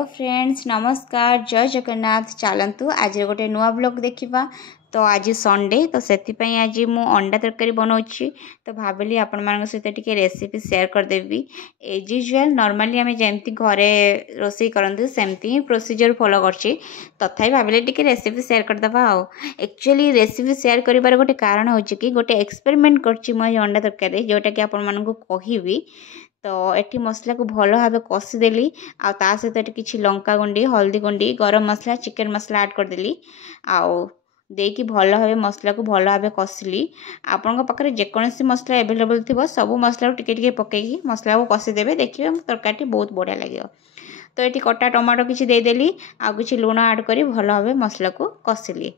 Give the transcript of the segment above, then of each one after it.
Hello friends नमस्कार जय जगन्नाथ चलतु आज गोटे नुआ ब्लॉग देखा। तो आज संडे तो से आज मु अंडा तरकारी बनाऊँगी। तो भाविली आपण मान सहित टिके रेसिपी शेयर करदेवी। एज यूजुआल नॉर्मली आम जमती घरे रोषे करते सेमती ही प्रोसीजर फॉलो करछि। तथापि भाविली टिके रेसिपी शेयर करदबा। एक्चुअली रेसिपी शेयर करिवार गोटे कारण होछि कि गोटे एक्सपेरिमेंट करछि मु अंडा तरकारी जोटा कि आपण मानकु कहिबी। तो एठी मसला को भल भाव कषिदेली आ ता सहित किसी लंका गुंडी हल्दी गुंडी गरम मसला चिकेन मसला ऐड करदेली आउ देकी भल भाव मसला को भल भाव कषिली। आपण पाखे जेकोसी मसला एवेलेबल थी सब मसला टिके टिके पकईकी मसला को कषिदेवे देखिए तरकारी बहुत बढ़िया लगे। तो ये कटा टमाटो किसी देदेली आ किसी लुण ऐड कर भल भाव मसला को कषिली।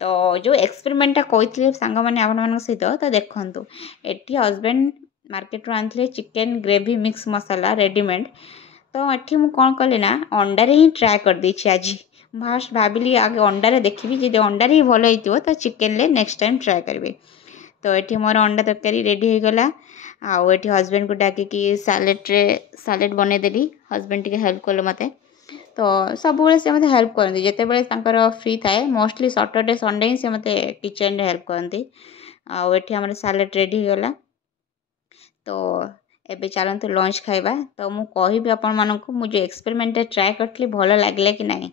तो जो एक्सपेरिमेंटा कहते सांग मैंने आपण सहित तो देखु ये हजबैंड मार्केट रू आनी चिकेन ग्रेवी मिक्स मसाला रेडीमेड। तो ये मुझे कौन कली ना अंडारे ही ट्राए कर देछि। आज फास्ट भाविली आगे अंडारे देखी जी अंडारे ही भल हो तो चिकेन ले नेक्स्ट टाइम ट्राए करी। तो ये मोर अंडा तरकारी रेडी हो गला। आउ ये हजबैंड को डाकिकी सालेड बनईदेली। हजबैंड टी हेल्प कले मत। तो सब से मत हेल्प करती जिते फ्री थाए मोस्टली सैटरडे संडे ही से मत किचन हेल्प करती। आउ ये आम सालेड रेडी हो गला। तो एबे चलते लंच खाइबा। तो मु कहिबी आपण मानकु मु जो एक्सपेरिमेंट ट्राए करथली भल लागले कि नहीं।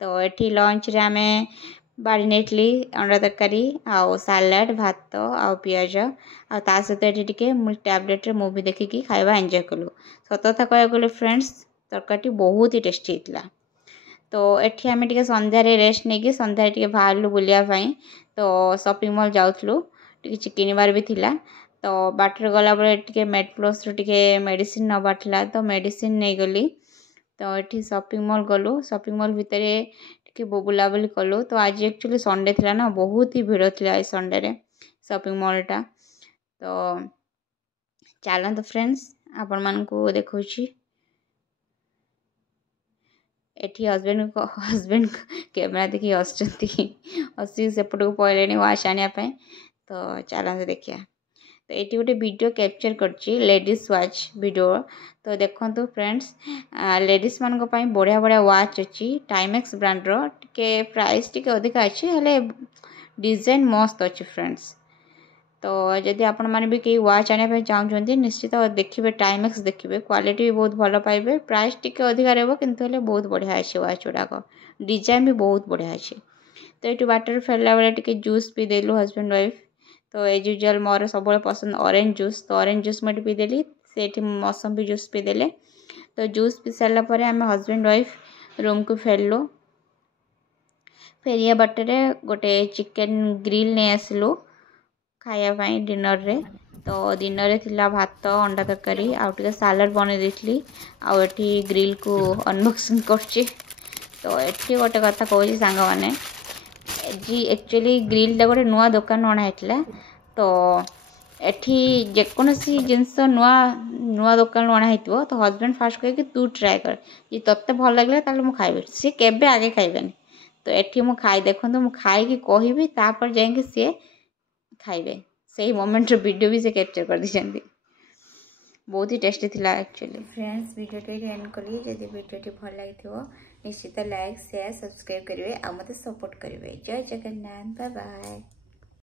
तो ये लंच रे आमे बाड़ी नेटली अंडा तरकारी आउ सालाड भात आउ पियाज आ ता सहित ये टिके मु टैबलेट रे मूवी देखिकी खाइबा एंजॉय कलु। सत कथा कह गले फ्रेंड्स तरकारी बहुत ही टेस्टी हितला। तो ये आम टे संध्या रेस्ट नहीं कि संध्या टे बाहर बुलायापी। तो शॉपिंग मॉल जाऊँ टी किनबार भी थिला। तो बाटर गला बेले मेड प्लस टे मेडिसिन नबार तो मेडिसिन नहीं गली। तो ये शॉपिंग मॉल गलु शॉपिंग मॉल भितर टे बुलाबुली कलु। तो आज एक्चुअली संडे थिला ना बहुत ही भीड़ थिला संडे रे शॉपिंग मॉलटा। तो चलते फ्रेंड्स आपण मानकु देखौछि एठी हजबैंड कैमरा देखी हसुँच हसी सेपट को पड़े वाश आने। तो चलते देखिए। तो ये गोटे वीडियो कैप्चर करछि लेडीज वाच वीडियो। तो देखो फ्रेंड्स लेडीज मान बढ़िया बढ़िया वाच अच्छी टाइमेक्स ब्रांड रो टिके प्राइस टिके अधिक अच्छी हेले डिजाइन मस्त अच्छी फ्रेंड्स। तो जदि आपण माने भी कई वाच आने चाहते निश्चित देखिए टाइमेक्स देखिए क्वालिटी भी बहुत भल पाइबे। प्राइस टिके अधिक रहा किंतु हेले बहुत बढ़िया अच्छे वाच गुड़ाक डिजाइन भी बहुत बढ़िया अच्छे। तो ये बाटर फेरला बेले टिके जूस पी देलु हजबैंड वाइफ। तो एज यूजुआल मोर सब पसंद ऑरेंज जूस। तो ऑरेंज जूस मुझे पीदेली से मौसमी जूस पीदेले। तो जूस पी सारापर आम हजबैंड वाइफ रूम को फेरलु। फेरिया बाटे गोटे चिकेन ग्रिल नहीं आसलु खायापाई डिनर रे। तो डिनर रे थिला भात अंडा तरकारी आउ सालाड बने देथली आउ एठी ग्रिल को अनबॉक्सिंग करछि। तो एठी गोटे कथा कहूँ सांग माने जी एक्चुअली ग्रिल टा गोटे नुआ दुकान अणा होता। तो एठी जेकोसी जिनस नुआ नुआ दुकान अणा हो तो हजबैंड फास्ट कहे कि तू ट्राए कर जी तोते भल लगे ताले मु खाइबे सी केबे आगे खाइबेनी। तो एठी मु खाई देखो मु खाई कहबी तापर जाइए सी खाइबे से मोमेंट वीडियो भी से कैप्चर कर दी। बहुत ही टेस्टी थिला एक्चुअली। फ्रेंड्स वीडियो एंड कली जदि वीडियो भल लगी निश्चित लाइक शेयर सब्सक्राइब करेंगे आ मत सपोर्ट करेंगे। जय जगन्नाथ बाय बाय।